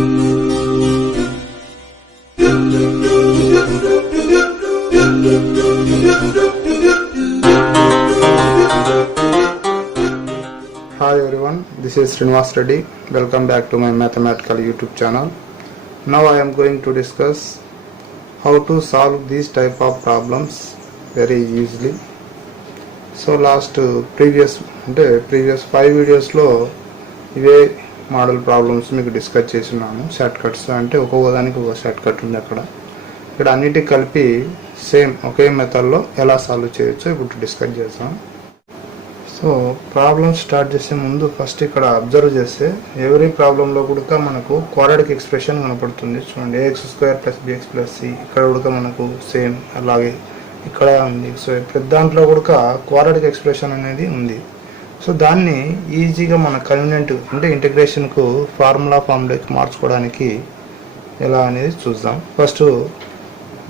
Hi everyone, this is Srinivas Reddy. Welcome back to my mathematical YouTube channel. Now I am going to discuss how to solve these type of problems very easily. So previous 5 videos లో ఇవే model problems మీకు డిస్కస్ చేస్తున్నాను. Short cuts అంటే ఒక్కొక్కదానికి ఒక short cut ఉంది అక్కడ. ఇక్కడ అన్నిటి కలిపి సేమ్ ఒకే మెథడ్లో ఎలా సాల్వ్ చేయొచ్చో ఇప్పుడు డిస్కస్ చేద్దాం. సో ప్రాబ్లమ్ స్టార్ట్ చేసే ముందు ఫస్ట్ ఇక్కడ అబ్జర్వ్ చేస్తే ఎవరీ ప్రాబ్లంలో కూడా మనకు క్వాడ్రాటిక్ ఎక్స్ప్రెషన్ కనపడుతుంది. చూడండి, ax² + bx + c ఇక్కడ కూడా మనకు సేమ్ అలాగే ఇక్కడ ఉంది. సో ప్రతి దాంట్లో కూడా క్వాడ్రాటిక్ ఎక్స్ప్రెషన్ అనేది ఉంది. సో దాన్ని ఈజీగా మన కన్వీనియంట్ అంటే ఇంటిగ్రేషన్కు ఫార్ములాకి మార్చుకోవడానికి ఎలా అనేది చూద్దాం. ఫస్ట్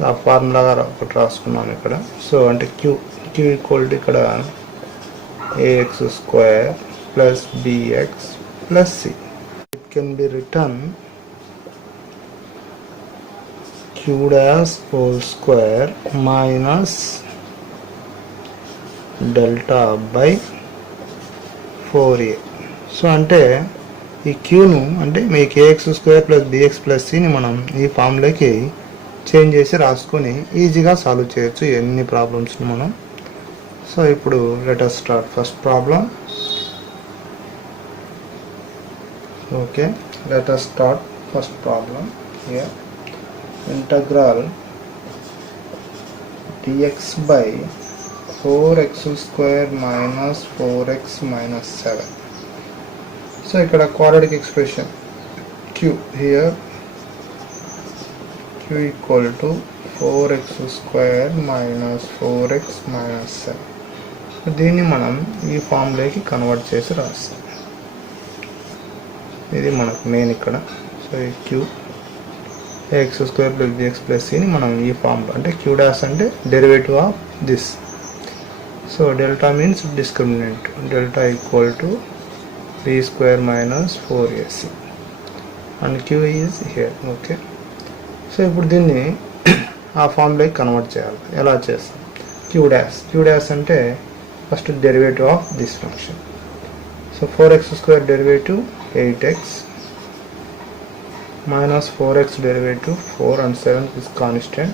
ఆ ఫార్ములా ఒకటి రాసుకున్నాను ఇక్కడ. సో అంటే q ఈక్వల్ టు ఇక్కడ ax² + bx + c. It can be written q² minus delta by 4a. So అంటే ఈ క్యూను అంటే మీకు ax² + bx + c ని మనం ఈ ఫామ్లోకి చేంజ్ చేసి రాసుకొని ఈజీగా సాల్వ్ చేయొచ్చు ఎన్ని ప్రాబ్లమ్స్ని మనం. సో ఇప్పుడు let us start first problem. Okay, let us start first problem here. Integral dx by 4x² minus 4x minus 7. So ఇక్కడ quadratic expression q here, q equal to 4x² minus 4x minus 7. దీన్ని మనం ఈ ఫామ్లోకి కన్వర్ట్ చేసి రాస్తాం. ఇది మనకు మెయిన్ ఇక్కడ. సో ఈ q ax² + bx + c ని మనం ఈ ఫామ్లో అంటే q' అంటే derivative of this. So delta means discriminant. Delta equal to b² minus 4ac and q is here. Okay, so ఇప్పుడు దీన్ని ఆ ఫామ్లోకి కన్వర్ట్ చేయాలి. ఎలా చేస్తాం? q' అంటే first derivative of this function. So 4x² derivative 8x minus 4x derivative 4 and 7 is constant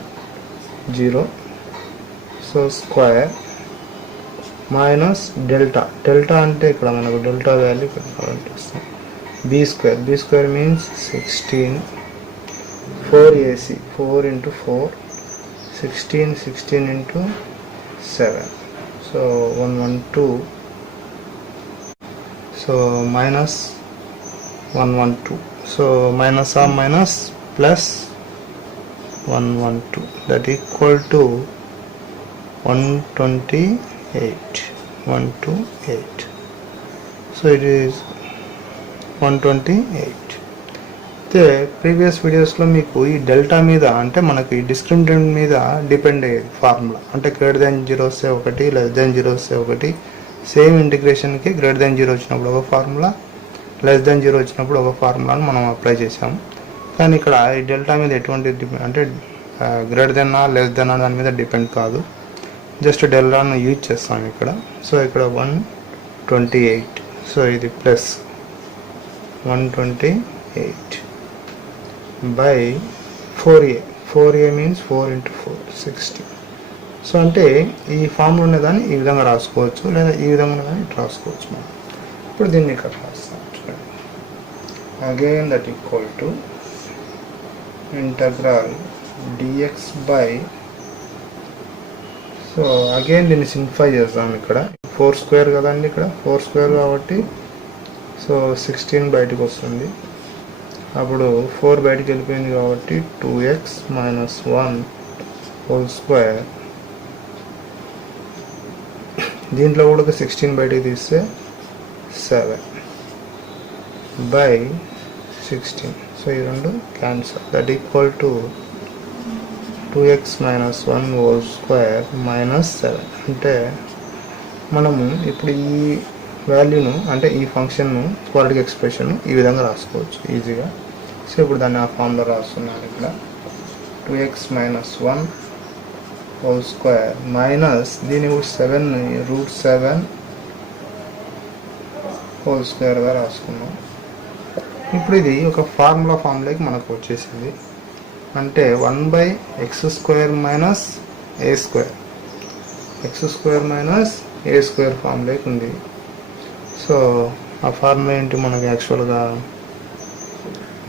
0. So square minus delta అంటే ఇక్కడ మనకు డెల్టా వాల్యూ కనిపిస్తాం. b² మీన్స్ 16 4ac 4 into 4 16 into 7. So 112. So minus 112. So minus or minus plus 112. That equal to 128. 128. So it is 128. ప్రీవియస్ వీడియోస్లో మీకు ఈ డెల్టా మీద అంటే మనకి డిస్క్రిమినెంట్ మీద డిపెండ్ అయ్యేది ఫార్ములా. అంటే >0 వస్తే ఒకటి, <0 వస్తే ఒకటి. సేమ్ ఇంటిగ్రేషన్కి >0 వచ్చినప్పుడు ఒక ఫార్ములా, <0 వచ్చినప్పుడు ఒక ఫార్ములాను మనం అప్లై చేసాము. కానీ ఇక్కడ ఈ డెల్టా మీద ఎటువంటి అంటే >, దాని మీద డిపెండ్ కాదు. జస్ట్ డెల్టాను యూజ్ చేస్తాం ఇక్కడ. సో ఇక్కడ 128. సో ఇది ప్లస్ 128 by 4a means 4 into 4 60. సో అంటే ఈ ఫామ్లో ఉన్నదాన్ని ఈ విధంగా రాసుకోవచ్చు, లేదా ఈ విధంగా కానీ ఇట్లా రాసుకోవచ్చు మనం. ఇప్పుడు దీన్ని ఇక్కడ రాస్తాం. Again that equal to integral dx by, so again దీన్ని సింప్లిఫై చేద్దాం. ఇక్కడ 4² కదండి, ఇక్కడ 4² కాబట్టి సో 16 బయటకు వస్తుంది. అప్పుడు 4 బయటికి వెళ్ళిపోయింది కాబట్టి 2x minus 1 whole square. దీంట్లో కూడా 16 బయటికి తీస్తే 7 by 16. సో ఈ రెండు cancel. That equal to 2x minus 1 whole square minus 7. అంటే మనము ఇప్పుడు ఈ వాల్యూను అంటే ఈ ఫంక్షన్ను క్వాడ్రాటిక్ ఎక్స్ప్రెషన్ ఈ విధంగా రాసుకోవచ్చు ఈజీగా. సో ఇప్పుడు దాన్ని ఆ ఫామ్లో రాస్తున్నాను. ఇక్కడ 2x minus 1 whole square minus దీని 7 హోల్ స్క్వేర్గా రాసుకున్నాం. ఇప్పుడు ఇది ఒక ఫార్ములాకి మనకు వచ్చేసింది. అంటే 1/x² minus a² x² minus a² ఫార్ములాకి ఉంది. సో ఆ ఫార్ములా ఏంటి మనకి యాక్చువల్గా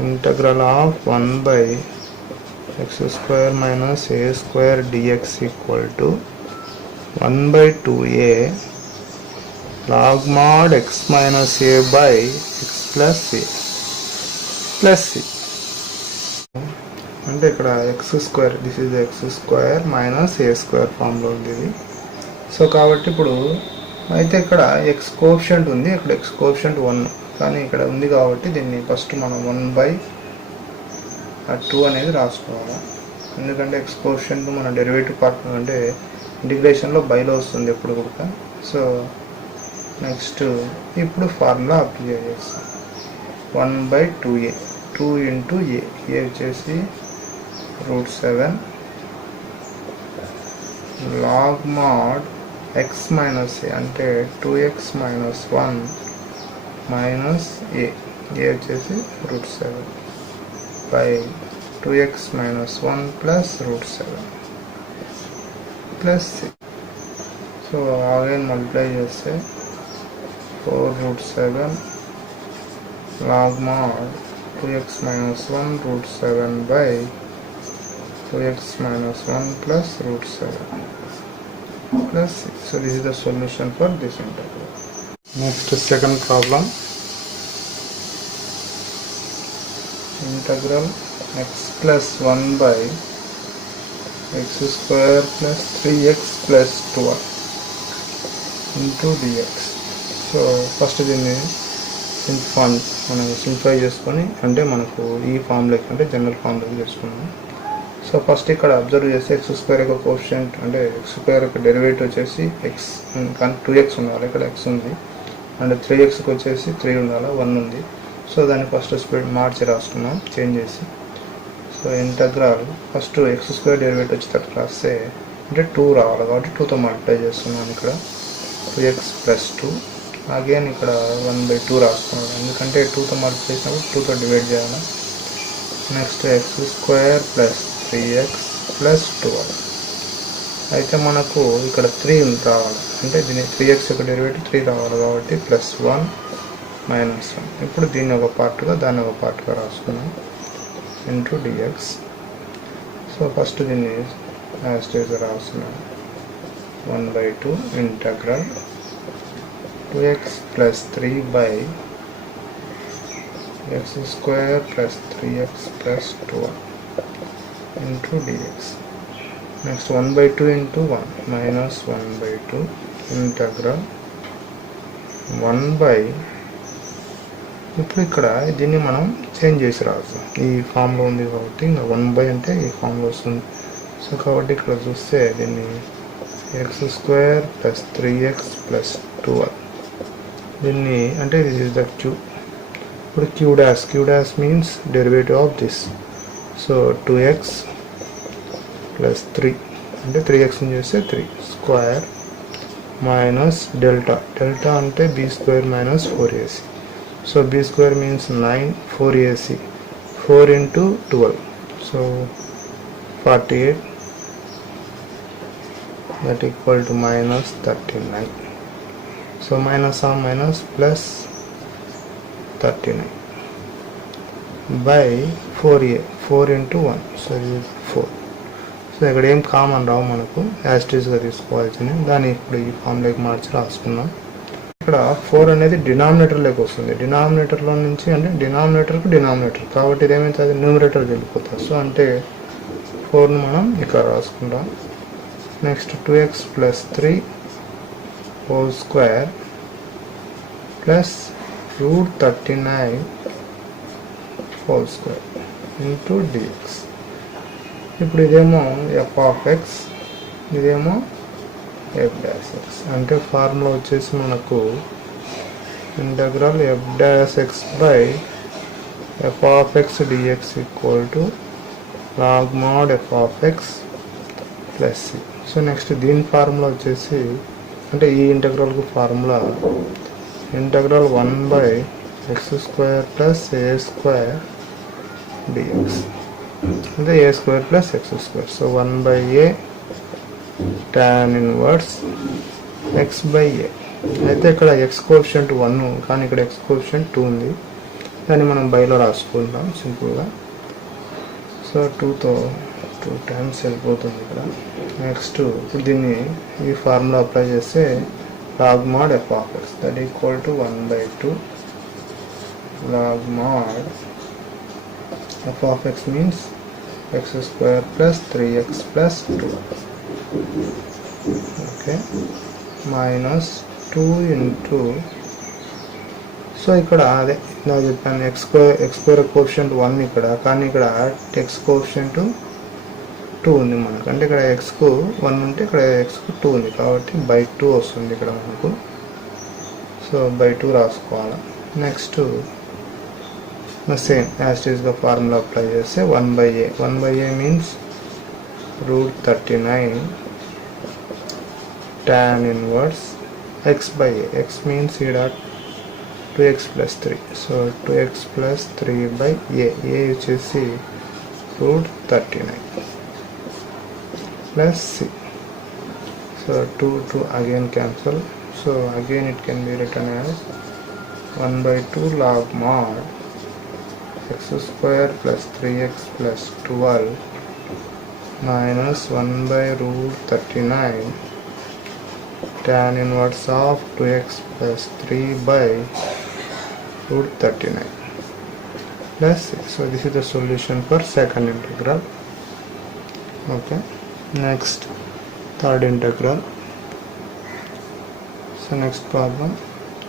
integral of 1/x² minus a² dx equal to 1/2a log mod x minus a by x plus a plus c. అంటే ఇక్కడ x² this is x² minus a² ఫామ్లో ఉంది ఇది. సో కాబట్టి ఇప్పుడు అయితే ఇక్కడ x కోఎఫిషియంట్ ఉంది, ఇక్కడ x కోఎఫిషియంట్ 1, కానీ ఇక్కడ ఉంది కాబట్టి దీన్ని ఫస్ట్ మనం 1/2 అనేది రాసుకోవాలి. ఎందుకంటే x కోఎఫిషియంట్ మన డెరివేటివ్ పార్ట్ అంటే ఇంటిగ్రేషన్లో బైలో వస్తుంది ఎప్పుడు కూడా. సో నెక్స్ట్ ఇప్పుడు ఫార్ములా అప్లై చేస్తాం. 1/2a 2 into a వచ్చేసి √7 log mod x minus a అంటే 2x minus 1 minus a వచ్చేసి √7 by 2x minus 1 plus √7 plus c. So again multiply చేస్తే 4√7 log mod 2x minus 1 √7 by 2x minus 1 plus √7 plus 6. So this is the solution for this integral. Next second problem. Integral x plus 1 by x² plus 3x plus 12 into dx. So first దీన్ని మనం సింప్లిఫై చేసుకొని అంటే మనకు ఈ ఫామ్లోకి అంటే జనరల్ ఫామ్లోకి చేసుకున్నాం. సో ఫస్ట్ ఇక్కడ అబ్జర్వ్ చేస్తే x² యొక్క కోఎఫిషియంట్ అంటే x² యొక్క డెరివేటివ్ వచ్చేసి x కానీ 2x ఉండాలి, ఇక్కడ x ఉంది. అండ్ 3xకి వచ్చేసి 3 ఉండాలి, 1 ఉంది. సో దాన్ని ఫస్ట్ స్పీడ్ మార్చి రాసుకున్నాం చేంజ్ చేసి. So integral first x² derivative వచ్చేటట్టు రాస్తే అంటే 2 రావాలి కాబట్టి 2తో మల్టిప్లై చేస్తున్నాను. ఇక్కడ 2x plus 2 అగైన్ ఇక్కడ 1/2 రాసుకున్నాను, ఎందుకంటే 2తో మల్టిప్లై చేసినప్పుడు 2తో డివైడ్ చేయాలి. Next x² plus 3x plus 12 అయితే మనకు ఇక్కడ 3 రావాలి, అంటే దీని 3x యొక్క డెరివేటివ్ 3 రావాలి కాబట్టి +1 -1. ఇప్పుడు దీన్ని ఒక పార్ట్గా దాన్ని ఒక పార్ట్గా రాసుకున్నాం ఇంటూ dx. సో ఫస్ట్ దీన్ని యాజ్ ఇట్ ఈజ్ రాస్తున్నాను. 1/2 integral 2x plus 3 by x² plus 3x plus 12 into dx. Next 1/2 into 1 minus 1/2 integral 1 by ఇప్పుడు ఇక్కడ దీన్ని మనం చేంజ్ చేసి రాస్తాం. ఈ ఫామ్లో ఉంది కాబట్టి ఇంకా 1 by అంటే ఈ ఫామ్లో వస్తుంది. సో కాబట్టి ఇక్కడ చూస్తే దీన్ని x² plus 3x plus 12 దీన్ని అంటే దిస్ ఇస్ ద q. ఇప్పుడు q dash means derivative of this. So 2x plus 3 అంటే 3x చేస్తే 3 స్క్వేర్ మైనస్ డెల్టా అంటే b² minus 4ac. So b² means 9, 4ac 4 into 12 so 48 that equal to minus 39. So minus or minus plus 39 by 4a 4 into 1 so it is 4. సో ఇక్కడ ఏం కామన్ రావు మనకు, యాస్టీస్గా తీసుకోవాల్సింది. దాన్ని ఇప్పుడు ఈ ఫామ్లోకి మార్చి రాసుకున్నాం. ఇక్కడ 4 అనేది డినామినేటర్లోకి వస్తుంది. డినామినేటర్లో నుంచి అంటే డినామినేటర్ కాబట్టి ఇదేమైతే అది న్యూమరేటర్కి వెళ్ళిపోతుంది. సో అంటే 4ను మనం ఇక్కడ రాసుకుంటాం. Next 2x plus 3 whole square plus √39 whole square into dx. ఇప్పుడు ఇదేమో f of x, ఇదేమో f dash x. అంటే ఫార్ములా వచ్చేసి మనకు integral f dash x by f of x dx equal to log mod f of x plus c. So next దీని ఫార్ములా వచ్చేసి అంటే ఈ ఇంటగ్రల్కు formula integral 1 by x square plus a square dx అంటే a square plus x square. So 1 by a tan inverse x by a. అయితే ఇక్కడ x coefficient 1 కానీ ఇక్కడ x కోఎఫిషియంట్ 2 ఉంది, దాన్ని మనం బైలో రాసుకుంటాం సింపుల్గా. సో 2తో 2 టైమ్స్ వెళ్ళిపోతుంది ఇక్కడ. నెక్స్ట్ ఇప్పుడు దీన్ని ఈ ఫార్ములా అప్లై చేస్తే log mod f of x that equal to 1 by 2 log mod f of x means x square plus 3x plus 2, okay, minus 2 into, so ఇక్కడ అదే నేను చెప్పాను x స్క్వేర్ కోఎఫిషియంట్ 1 ఇక్కడ, కానీ ఇక్కడ x కోఎఫిషియంట్ 2 ఉంది మనకు. అంటే ఇక్కడ xకు 1 ఉంటే ఇక్కడ xకు 2 ఉంది కాబట్టి బై 2 వస్తుంది ఇక్కడ మనకు. సో బై 2 రాసుకోవాలి. నెక్స్ట్ సేమ్ యాజ్ ఇట్ ఈస్గా ఫార్ములా అప్లై చేస్తే 1 by a. 1 by a means √39 tan inverse x by a. x means here 2x plus 3. So 2x plus 3 by a. a వచ్చేసి √39 plus c. So 2 again cancel. So again it can be written as 1 by 2 log mod x square plus 3x plus 12 minus 1 by √39 tan inverse of 2x plus 3 by √39 plus c. So this is the solution for second integral. Okay. Next, third integral. So next problem,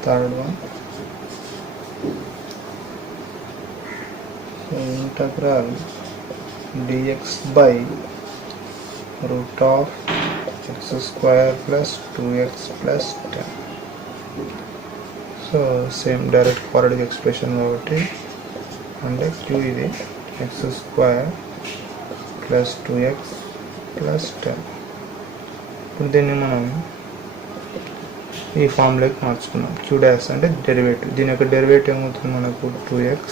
third one. So integral dx by root of x square plus 2x plus 10. So same direct quadratic expression కాబట్టి అంటే q ఇది x square plus 2x plus 10. ఇప్పుడు దీన్ని మనం ఈ ఫామ్లోకి మార్చుకున్నాం. q dash అంటే డెరివేటివ్, దీని యొక్క డెరివేటివ్ ఏమవుతుంది మనకు 2x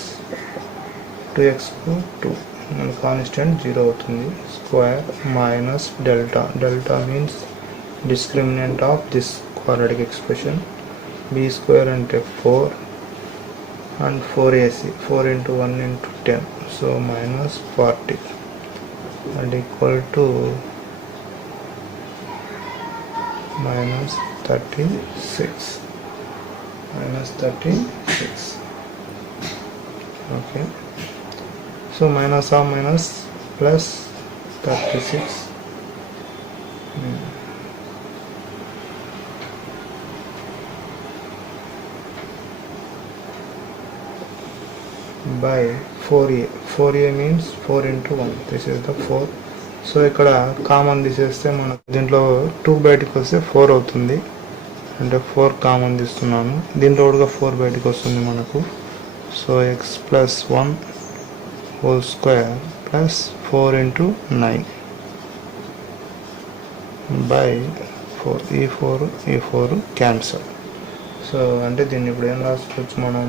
కు 2 మన కాన్స్టెంట్ 0 అవుతుంది. Square minus delta, delta means discriminant of this quadratic expression. b square అంటే 4 and 4ac, 4 into 1 into 10, so minus 40 and equal to minus 36, okay. So minus of minus plus 36 by 4a. 4a means 4 into 1. This is the 4. సో ఇక్కడ కామన్ తీసేస్తే మనకు దీంట్లో 2 బయటకు వస్తే 4 అవుతుంది. అంటే 4 కామన్ తీస్తున్నాను, దీంట్లో కూడా 4 బయటకు వస్తుంది మనకు. So X plus 1 whole square plus 4 into 9 by 4. ఈ 4 క్యాన్సల్. సో అంటే దీన్ని ఇప్పుడు ఏం రాసుకోవచ్చు మనం,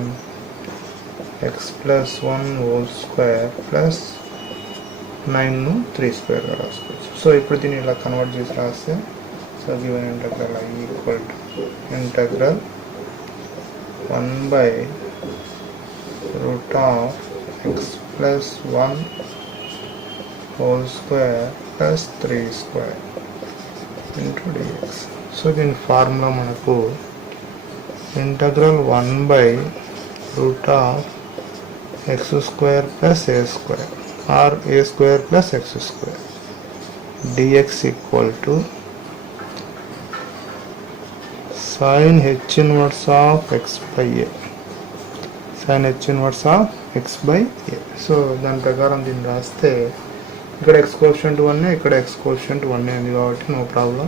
x plus 1 whole square plus 9ను 3 స్క్వేర్గా రాసుకోవచ్చు. సో ఇప్పుడు దీన్ని ఇలా కన్వర్ట్ చేసి రాస్తే, so given integral i equal to integral 1 by root of x plus 1 whole square plus 3 square into dx. So దీని ఫార్ములా మనకు ఇంటగ్రల్ 1 by root of x square plus a square or a square plus x square dx equal to sin h inverse of x by a. sin h inverse of x by a. So దాని ప్రకారం దీన్ని రాస్తే ఇక్కడ x coefficient 1 ఇక్కడ x coefficient 1 ఉంది కాబట్టి no problem.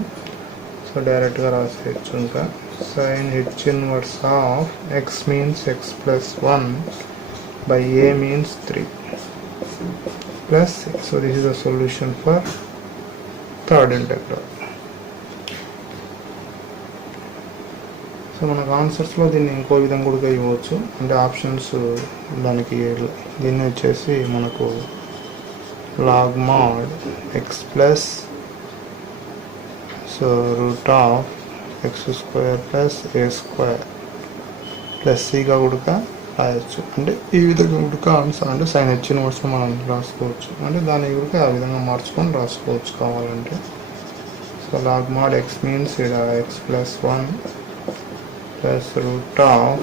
So డైరెక్ట్గా రాసేయచ్చు. ఇంకా sin h inverse of x means x plus 1 by a means 3 plus 6. So this is the solution for third integral. So మనకు ఆన్సర్స్లో దీన్ని ఇంకో విధంగా కూడా ఇవ్వచ్చు, అంటే ఆప్షన్స్ దానికి దీన్ని వచ్చేసి మనకు log mod x plus so root of x square plus a square plus c గా కూడా రాయొచ్చు. అంటే ఈ విధంగా కూడా ఆన్సర్ అంటే సైన్ హెచ్ ఇన్వర్స్ మనం రాసుకోవచ్చు, అంటే దాన్ని కూడా ఆ విధంగా మార్చుకొని రాసుకోవచ్చు కావాలంటే. So log mod x means ఇక్కడ x plus 1 plus root of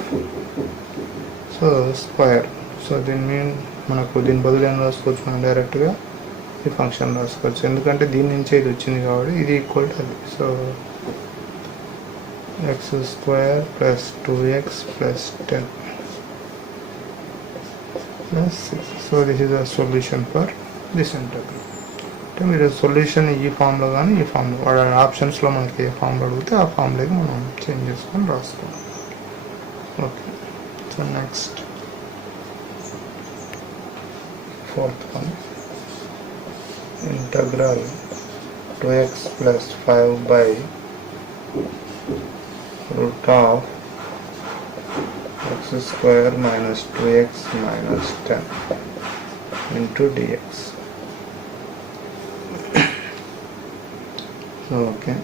so square. So దీని మీన్ మనకు దీని బదులు ఏం రాసుకోవచ్చు, మనం డైరెక్ట్గా ఈ ఫంక్షన్ రాసుకోవచ్చు, ఎందుకంటే దీని నుంచే ఇది వచ్చింది కాబట్టి ఇది ఈక్వల్ టు అది. So x square plus 2x plus 10 ప్లస్ 6. So this is the solution for this integral. అంటే మీరు సొల్యూషన్ ఈ ఫామ్లో కానీ ఈ ఫామ్లో వాడు ఆప్షన్స్లో మనకి ఏ ఫామ్లో అడిగితే ఆ ఫామ్లోకి మనం చేంజ్ చేసుకొని రాసుకోవాలి. Okay, so next fourth one, integral 2x plus 5 by root of x square minus 2x minus 10 into dx. Okay,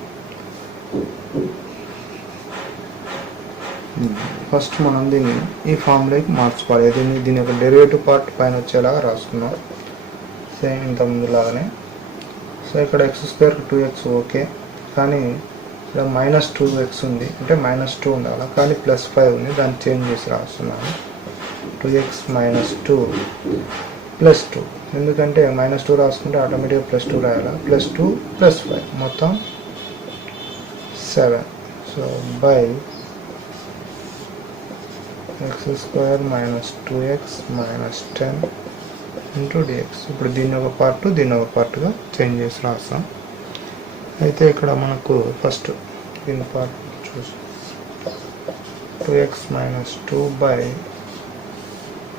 first మనం దీన్ని ఈ ఫామ్లోకి మార్చుకోవాలి. దీని యొక్క డెరివేటివ్ పార్ట్ పైన వచ్చేలాగా రాసుకున్నాం, సేమ్ ఇంత ముందులాగానే. సో ఇక్కడ ఎక్స్ స్క్వేర్ 2x ఓకే, కానీ ఇక్కడ మైనస్ 2x ఉంది, అంటే మైనస్ 2 ఉండాలి, కానీ ప్లస్ 5 ఉంది, దాన్ని చేంజ్ చేసి రాస్తున్నాను. 2x మైనస్ 2 ప్లస్ 2, ఎందుకంటే మైనస్ 2 రాసుకుంటే ఆటోమేటిక్గా ప్లస్ 2 రాయాలి. ప్లస్ 2 ప్లస్ 5 మొత్తం 7. So by x square minus 2x minus 10 into dx. ఇప్పుడు దీన్ని ఒక పార్ట్ దీన్ని ఒక పార్ట్గా చేంజ్ చేసి రాస్తాం. అయితే ఇక్కడ మనకు ఫస్ట్ దీని పార్ట్ చూసి 2x minus 2 by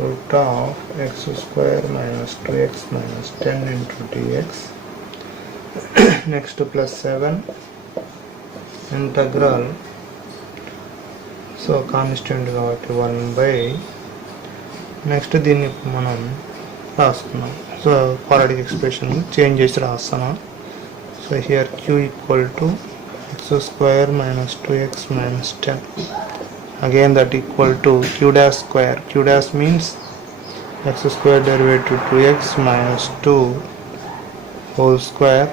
root of x square minus 2x minus 10 into dx. Next plus 7 integral, so constant కాబట్టి 1 బై, నెక్స్ట్ దీన్ని మనం రాసుకున్నాం. సో క్వాడ్రాటిక్ ఎక్స్ప్రెషన్ చేంజ్ చేసి రాస్తున్నాం. So here q equal to x square minus 2x minus 10, again that equal to q dash square. q dash means x square derivative 2x minus 2 whole square,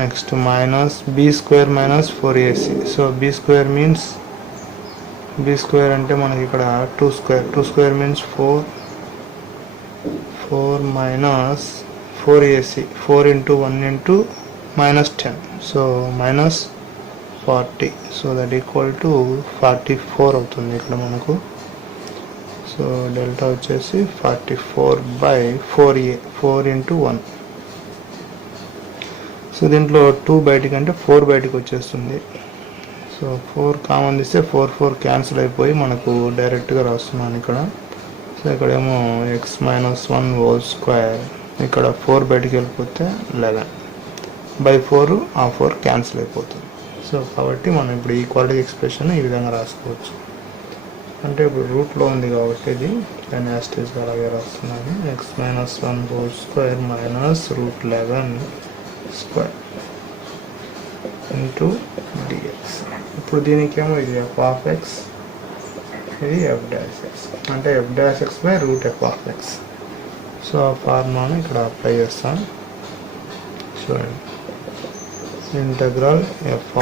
next minus b square minus 4ac. So b square means b square అంటే మనకి ఇక్కడ 2 square. 2 square means 4 minus 4ac, 4 into 1 into minus 10, so minus 40. So that equal to 44 అవుతుంది ఇక్కడ మనకు. So delta వచ్చేసి 44 by 4a, 4 into 1. సో దీంట్లో 2 బయటికి అంటే 4 బయటికి వచ్చేస్తుంది. సో 4 కామన్ తీస్తే 4 క్యాన్సిల్ అయిపోయి మనకు డైరెక్ట్గా రాస్తున్నాను ఇక్కడ. సో ఇక్కడేమో ఎక్స్ మైనస్ 1 హోల్ స్క్వేర్, ఇక్కడ 4 బయటికి వెళ్ళిపోతే 11 బై 4, ఆ 4 క్యాన్సిల్ అయిపోతుంది. సో కాబట్టి మనం ఇప్పుడు ఈ క్వాడ్రాటిక్ ఎక్స్ప్రెషన్ ఈ విధంగా రాసుకోవచ్చు. అంటే ఇప్పుడు రూట్లో ఉంది కాబట్టి ఇది దాన్ని యాస్టేజ్గా అలాగే రాస్తున్నాను. X minus 1 whole square minus root 11 square into dx. ఇప్పుడు దీనికేమో ఇది ఎఫ్ ఆఫ్ ఎక్స్, ఇది ఎఫ్ డాష్ ఎక్స్, అంటే f dash x by root f of x. So ఆ ఫార్ములాను ఇక్కడ అప్లై చేస్తాం. చూడండి, integral f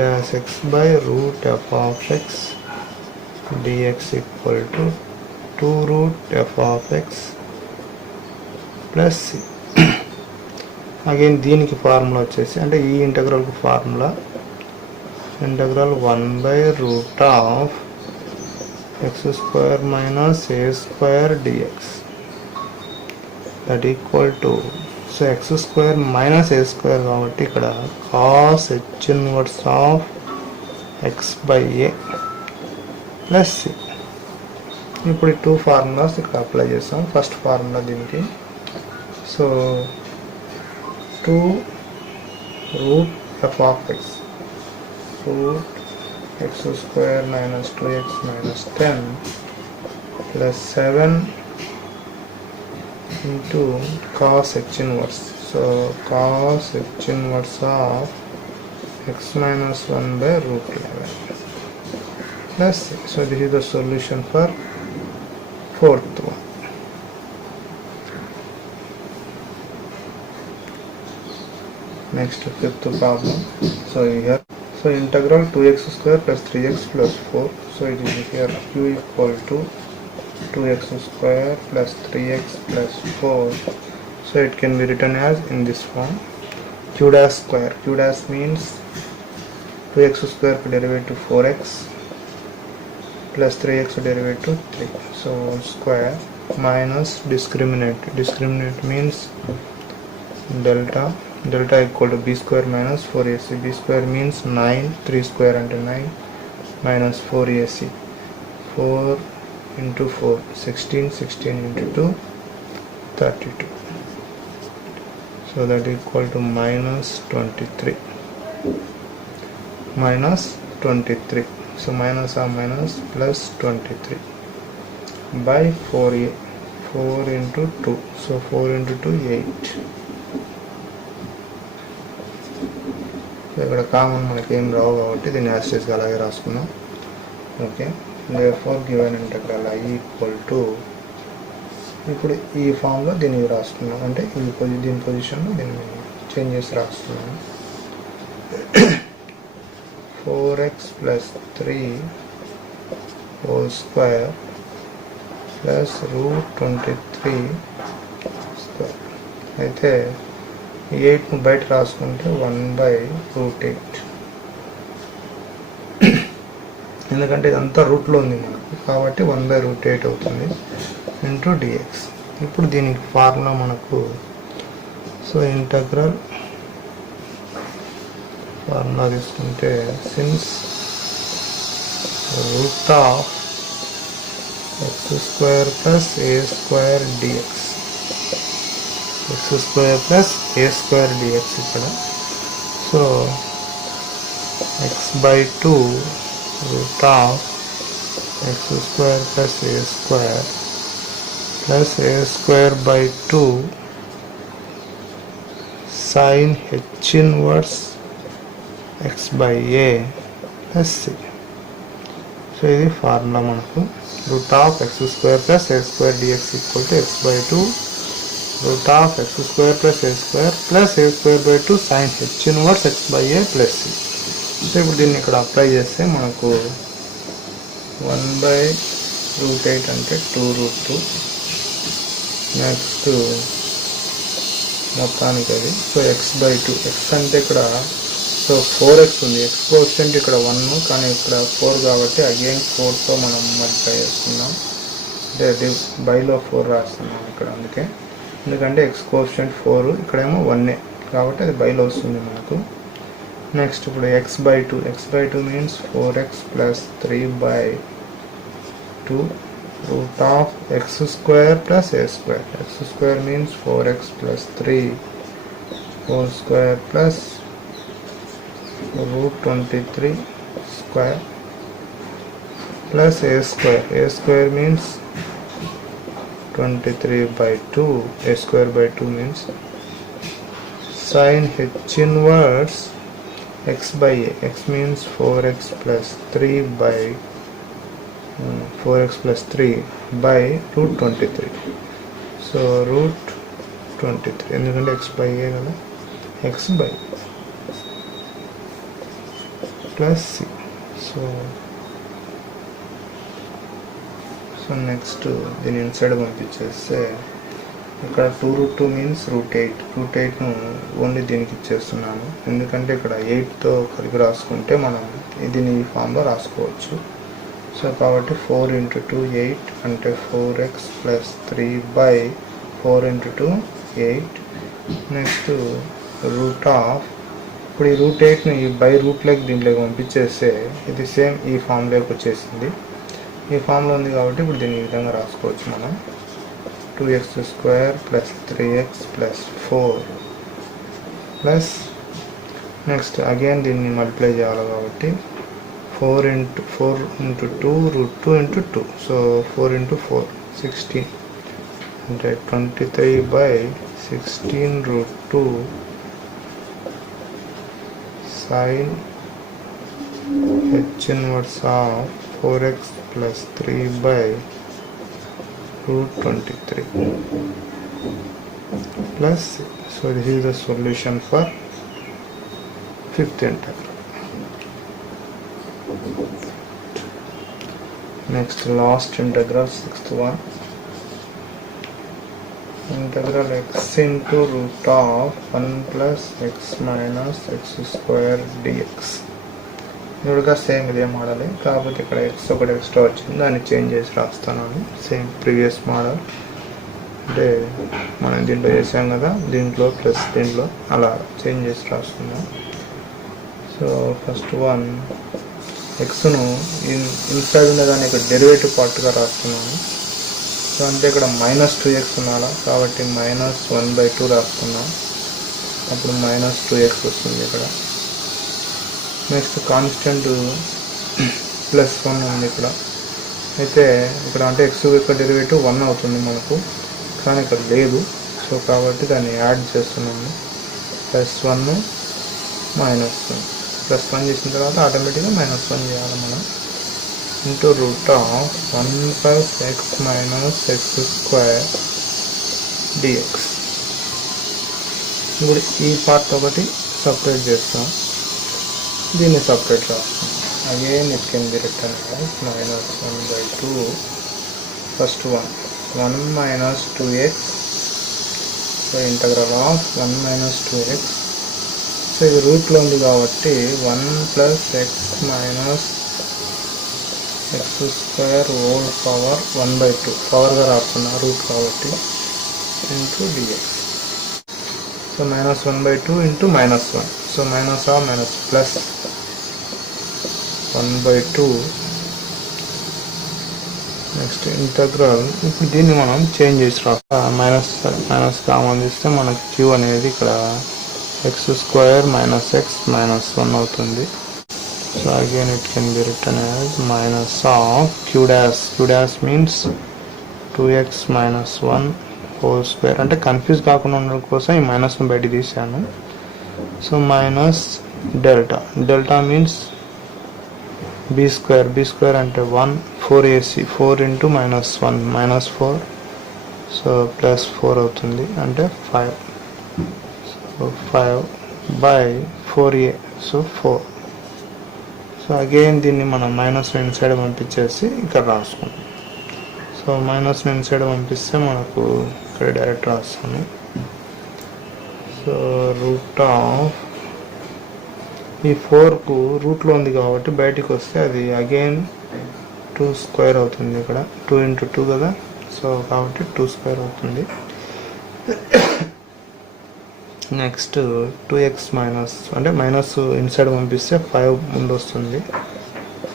dash x by root f of x dx equal to 2 root f of x plus c. Again దీనికి formula వచ్చేసి, అంటే ఈ ఇంటగ్రల్కి formula integral 1 by root of x square minus a square dx that equal to, so x square minus a square కాబట్టి ఇక్కడ cos h inverse of x by a plus c. ఇప్పుడు ఈ 2 formulas ఇక్కడ apply చేస్తాం. First formula దీనికి, so 2 root f of x, root x square minus 2x minus 10 plus 7 into cos h inverse. So cos h inverse of x minus 1 by root 11 plus, so this is the solution for fourth one. Next, fifth problem. So here, so integral 2x square plus 3x plus 4. So it is here q equal to 2x square plus 3x plus 4. So it can be written as in this form, q dash square. Q dash means 2x square derivative 4x plus 3x derivative 3. So square minus discriminant. Discriminant means delta. Delta equal to b square minus 4ac. b square means 9, 3 square and 9 minus 4ac. 4 into 4, 16, 16 into 2, 32. So that equal to minus 23. Minus 23. So minus or minus plus 23 by 4a. 4 into 2. So 4 into 2, 8. ఇక్కడ కామన్ మనకి ఏం రావు కాబట్టి దీన్ని యాస్టేజ్గా అలాగే రాసుకున్నాం. Okay, therefore given integral I equal to, ఇప్పుడు ఈ ఫామ్లో దీన్ని రాసుకున్నాం, అంటే దీని పొజిషన్లో దీన్ని చేంజ్ చేసి రాస్తున్నాను. 4x plus 3 whole square plus root 23 square. అయితే 8ను బయట రాసుకుంటే 1 by root 8, ఎందుకంటే ఇదంతా రూట్లో ఉంది మనకు కాబట్టి 1 by root 8 అవుతుంది ఇంటూ dx. ఇప్పుడు దీనికి ఫార్ములా మనకు, సో ఇంటగ్రల్ ఫార్ములా తీసుకుంటే since root of x square plus a square dx, x square plus a square dx ఇక్కడ, so x by 2 root of x square plus a square plus a square by 2 sin h inverse x by a plus c. So ఇది ఫార్ములా మనకు, root of x square plus a square dx equal to x by 2 root of x square plus a square by 2 sin h inverse x by a plus c. So ఇప్పుడు దీన్ని ఇక్కడ అప్లై చేస్తే మనకు 1 by root 8 అంటే 2 root 2, నెక్స్ట్ మొత్తానికి అది, so x by 2, x అంటే ఇక్కడ సో 4x ఉంది, x కోఎఫిషియంట్ ఇక్కడ 1 కానీ ఇక్కడ 4 కాబట్టి అగైన్ 4తో మనం మల్టిప్లై చేస్తున్నాం, అంటే అది బైలో 4 రాస్తున్నాం ఇక్కడ, అందుకే ఎందుకంటే x కోఎఫిషియంట్ 4 ఇక్కడేమో 1 కాబట్టి అది బైలో వస్తుంది మనకు. నెక్స్ట్ ఇప్పుడు x by 2 means 4x plus 3 by 2 root of x square plus a square. X square means 4x plus 3 whole square plus root 23 square plus a square. A square means 23 by 2. A square by 2 means sin h inverse x by a. X means 4x plus 3 by 4x plus 3 by root 23. So root 23 ఎందుకంటే x by a కదా, x by plus c. So next దీని inside పంపించేస్తే ఇక్కడ 2 root 2 means root 8. root 8ను only దీనికి ఇచ్చేస్తున్నాను ఎందుకంటే ఇక్కడ 8తో కలిపి రాసుకుంటే మనం దీన్ని ఈ ఫామ్లో రాసుకోవచ్చు. సో కాబట్టి 4 into 2 8 అంటే 4x plus 3 by 4 into 2 8. నెక్స్ట్ రూట్ ఆఫ్, ఇప్పుడు ఈ రూట్ 8ని ఈ బై రూట్ లెక్ దీంట్లోకి పంపించేస్తే ఇది సేమ్ ఈ ఫామ్లోకి వచ్చేసింది. ఈ ఫామ్లో ఉంది కాబట్టి ఇప్పుడు దీన్ని ఈ విధంగా రాసుకోవచ్చు మనం. 2x square plus 3x plus 4 plus next again దీన్ని మల్టిప్లై చేయాలి కాబట్టి 4 into 2 root 2 into 2. సో 4 into 4 16 అంటే 23/16 root 2 sin h inverse of 4x plus 3/√23 plus, so this is the solution for fifth integral. Next, last integral, sixth one. Integral x into root of 1 plus x minus x square dx. ఇదిగా సేమ్ ఇదే మోడల్, కాకపోతే ఇక్కడ ఎక్స్ ఒకటి ఎక్స్ట్రా వచ్చింది, దాన్ని చేంజ్ చేసి రాస్తున్నాను. Same previous model అంటే మనం దీంట్లో చేసాం కదా, దీంట్లో ప్లస్ దీంట్లో అలా చేంజ్ చేసి రాస్తున్నాం. సో ఫస్ట్ వన్ ఎక్స్ను ఇన్సైడ్ ఉన్నదాన్ని ఇక్కడ డెరివేటివ్ పార్ట్గా రాస్తున్నాను. సో అంటే ఇక్కడ -2x ఉండాలా, కాబట్టి -1/2 రాస్తున్నాం. అప్పుడు -2x వస్తుంది ఇక్కడ. నెక్స్ట్ కాన్స్టెంట్ +1 ఉంది ఇక్కడ. అయితే ఇక్కడ అంటే x యొక్క డెరివేటివ్ 1 అవుతుంది మనకు, కానీ ఇక్కడ లేదు. సో కాబట్టి దాన్ని యాడ్ చేస్తున్నాము. +1 -1 +1 చేసిన తర్వాత ఆటోమేటిక్గా -1 చేయాలి మనం. ఇంటూ √1 plus x minus x square dx. ఇప్పుడు ఈ పార్ట్ ఒకటి సపరేట్ చేస్తాం, దీన్ని సపరేట్ రాస్తాం. Again it can be return as -1/2. ఫస్ట్ 1 minus 2x, so integral of 1 minus 2x. So ఇది రూట్లో ఉంది కాబట్టి 1 plus x minus x square whole power 1/2 పవర్గా రాస్తున్నా రూట్ కాబట్టి ఇంటూ dx. సో -1/2 ఇంటూ -1. సో మైనస్ ఆ మైనస్ ప్లస్ 1/2. నెక్స్ట్ ఇంటగ్రల్, ఇప్పుడు దీన్ని మనం చేంజ్ చేసి రాస్తాం. మైనస్ కామన్ తీస్తే మనకి q అనేది ఇక్కడ x square minus x minus 1 అవుతుంది. So again it can be return as minus of q dash means 2x minus 1 whole square. అంటే కన్ఫ్యూజ్ కాకుండా ఉండడం కోసం ఈ మైనస్ను బయట తీసాను. So minus delta means b square అంటే 1 4ac 4 into -1 -4. సో +4 అవుతుంది అంటే 5. So 5/4a, so 4. So again దీన్ని మనం మైనస్ ఇన్సైడ్ పంపించేసి ఇక్కడ రాసుకుంటాం. సో మైనస్ ఇన్సైడ్ పంపిస్తే మనకు ఇక్కడ డైరెక్ట్ రాస్తాను. సో రూట్ ఆఫ్ ఈ 4కు రూట్లో ఉంది కాబట్టి బయటికి వస్తే అది అగైన్ 2 స్క్వేర్ అవుతుంది. ఇక్కడ 2 into 2 కదా, సో కాబట్టి 2 స్క్వేర్ అవుతుంది. నెక్స్ట్ 2x మైనస్ అంటే మైనస్ ఇన్సైడ్ పంపిస్తే 5 ముందు వస్తుంది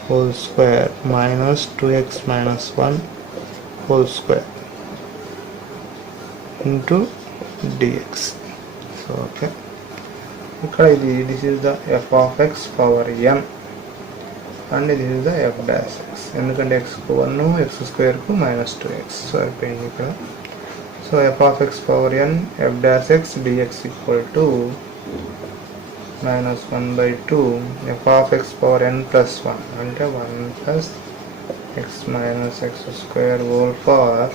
whole square minus 2x minus 1 whole square into dx. So okay, ఇక్కడ ఇది this is the f of x power n and this is the f dash x, ఎందుకంటే xకు 1 x స్క్వేర్కు -2x. So అయిపోయింది ఇక్కడ. So f of x power n f dash x dx equal to -1/2 f of x power n plus 1 అంటే 1 plus x minus x square whole power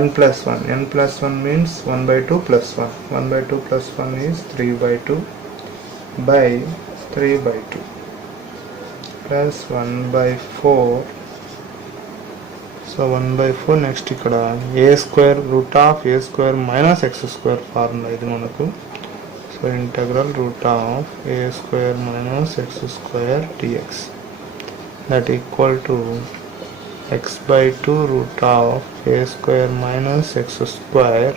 n plus 1. n plus 1 means 1/2 plus 1. 1/2 plus 1 is 3/2 by 3/2 plus 1/4. సో 1/4. నెక్స్ట్ ఇక్కడ a square root of a square minus x square formula ఇది మనకు. So integral root of a square minus x square dx that equal to x/2 root of a square minus x square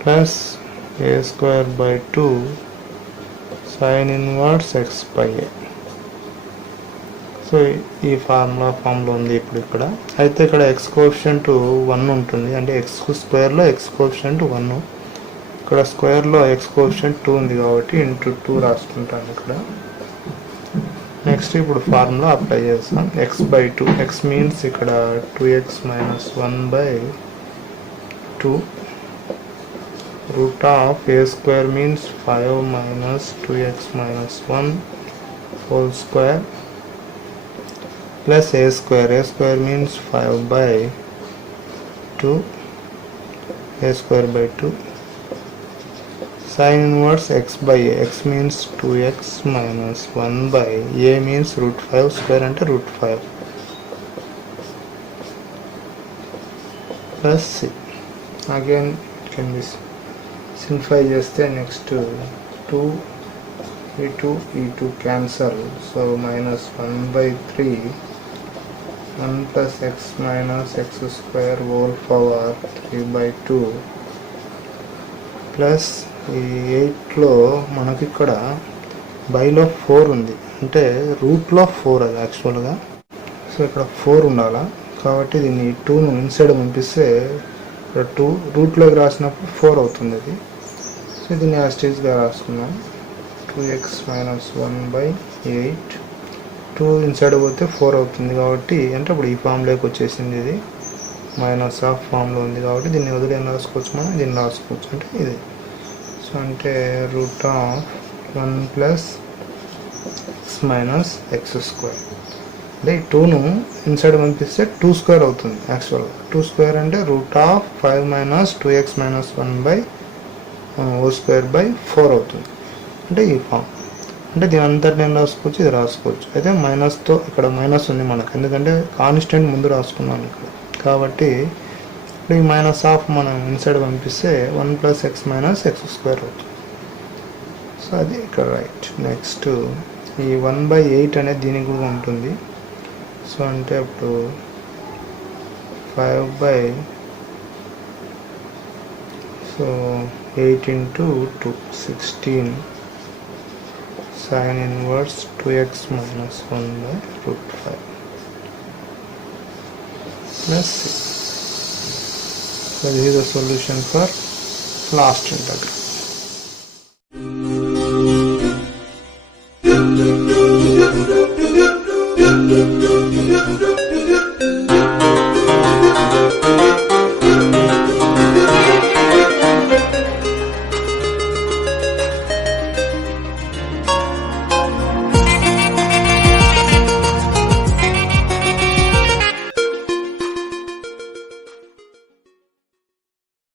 plus a square by 2 sin inverse x by a. So ఈ ఫార్ములా ఉంది ఇప్పుడు ఇక్కడ. అయితే ఇక్కడ X coefficient 1 ఉంటుంది, అంటే ఎక్స్ స్క్వేర్లో X coefficient 1, ఇక్కడ స్క్వేర్లో ఎక్స్ కోఎఫిషియంట్ 2 ఉంది కాబట్టి ఇంటూ 2 రాసుకుంటాను ఇక్కడ. నెక్స్ట్ ఇప్పుడు ఫార్ములా అప్లై చేస్తాం. x/2, x మీన్స్ ఇక్కడ 2x minus 1/2, root of a square means 5 minus 2x minus 1 whole square plus a square means 5/2, a square by 2, sin inverse x by a, x means 2x minus 1 by a means root 5 square అంటే root 5 plus c. Again it can be simplify చేస్తే next 2 e2 cancel, so minus 1 by 3 1 plus x minus x square whole power 3 by 2 ప్లస్ ఈ 8లో మనకి ఇక్కడ బైలో 4 ఉంది, అంటే రూట్లో 4 అది యాక్చువల్గా. సో ఇక్కడ 4 ఉండాలా, కాబట్టి దీన్ని 2ను ఇన్సైడ్ పంపిస్తే ఇక్కడ 2 రూట్లోకి రాసినప్పుడు 4 అవుతుంది అది. సో దీన్ని యాస్టీజ్గా రాసుకున్నాం. 2x మైనస్ 1/8, 2 ఇన్సైడ్ పోతే 4 అవుతుంది కాబట్టి, అంటే ఇప్పుడు ఈ ఫామ్లోకి వచ్చేసింది, ఇది మైనస్ ఆఫ్ ఫామ్లో ఉంది కాబట్టి దీన్ని వదిలి ఏం రాసుకోవచ్చు, మనం దీన్ని రాసుకోవచ్చు, అంటే ఇది. సో అంటే root of 1 plus X minus X square, అంటే ఈ 2ను ఇన్సైడ్ పంపిస్తే 2 స్క్వేర్ అవుతుంది యాక్చువల్గా. 2 స్క్వేర్ అంటే root of 5 minus 2x minus 1/హోల్ స్క్వేర్ బై 4 అవుతుంది, అంటే ఈ ఫామ్. అంటే దీని అంతటి నేను రాసుకోవచ్చు, ఇది రాసుకోవచ్చు. అయితే మైనస్తో ఇక్కడ మైనస్ ఉంది మనకు, ఎందుకంటే కాన్స్టెంట్ ముందు రాసుకున్నాను ఇక్కడ, కాబట్టి ఇప్పుడు ఈ మైనస్ ఆఫ్ మనం ఇన్సైడ్ పంపిస్తే 1 plus X minus X square అవుతుంది. సో అది ఇక్కడ రైట్. నెక్స్ట్ ఈ 1/8 అనేది దీనికి కూడా ఉంటుంది. సో అంటే అప్పుడు 8 into 2 16 sin inverse 2x minus 1/√5 plus 6. So this is the solution for last integral.